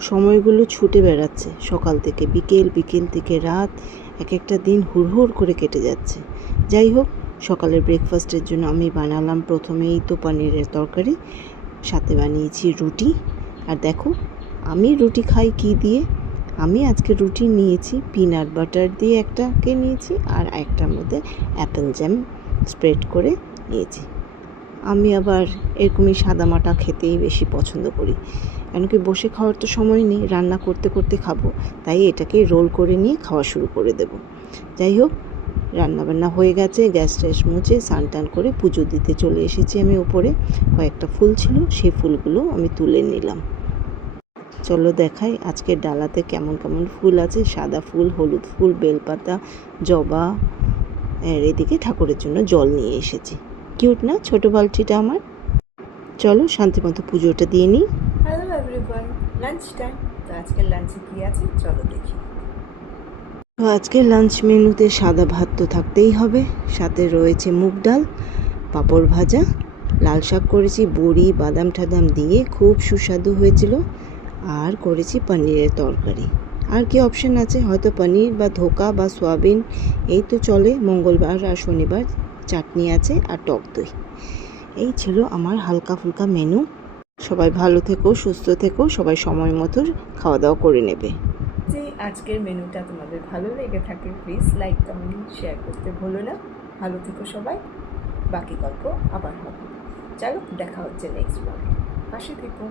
সময়গুলো ছুটে বেড়াচ্ছে, সকাল থেকে বিকেল, বিকেল থেকে রাত, এক একটা দিন হুড়হুড় করে কেটে যাচ্ছে। যাই হোক, সকালের ব্রেকফাস্টের জন্য আমি বানালাম প্রথমেই তো পনিরের তরকারি, সাথে বানিয়েছি রুটি। আর দেখো, আমি রুটি খাই কী দিয়ে? আমি আজকে রুটি নিয়েছি পিনাট বাটার দিয়ে, একটাকে নিয়েছি আর একটার মধ্যে অ্যাপেল জ্যাম স্প্রেড করে নিয়েছি। আমি আবার এরকমই সাদামাটা খেতেই বেশি পছন্দ করি, কেন কি বসে খাওয়ার তো সময় নেই, রান্না করতে করতে খাবো, তাই এটাকে রোল করে নিয়ে খাওয়া শুরু করে দেব। যাই হোক, রান্নাবান্না হয়ে গেছে, গ্যাস ট্যাস মুছে স্নান টান করে পুজো দিতে চলে এসেছি আমি উপরে। কয়েকটা ফুল ছিল, সেই ফুলগুলো আমি তুলে নিলাম। চলো দেখাই আজকের ডালাতে কেমন কেমন ফুল আছে। সাদা ফুল, হলুদ ফুল, বেলপাতা, জবা, আর এদিকে ঠাকুরের জন্য জল নিয়ে এসেছি। কিউট না ছোট বালতিটা আমার? চলো শান্তিমতো পুজোটা দিয়ে নিই। Hello everyone, lunch time. তো আজকের লাঞ্চে কী আছে চলো দেখি। তো আজকের লাঞ্চ মেনুতে সাদা ভাত তো থাকতেই হবে, সাথে রয়েছে মুগ ডাল, পাঁপড় ভাজা, লাল শাক করেছি বড়ি বাদাম টাদাম দিয়ে, খুব সুস্বাদু হয়েছিল। আর করেছি পনিরের তরকারি। আর কি অপশান আছে, হয়তো পনির বা ধোকা বা সয়াবিন, এই তো চলে। মঙ্গলবার আর শনিবার চাটনি আছে আর টক দই। এই ছিল আমার হালকা ফুলকা মেনু। সবাই ভালো থেকো, সুস্থ থেকো, সবাই সময় মতো খাওয়া দাওয়া করে নেবে। যে আজকের মেনুটা তোমাদের ভালো লেগে থাকে প্লিজ লাইক কমেন্ট শেয়ার করতে ভুলো না। ভালো থেকো সবাই, বাকি গল্প আবার হবে। চলো দেখা হচ্ছে নেক্সট ব্লগে, পাশে থেকো।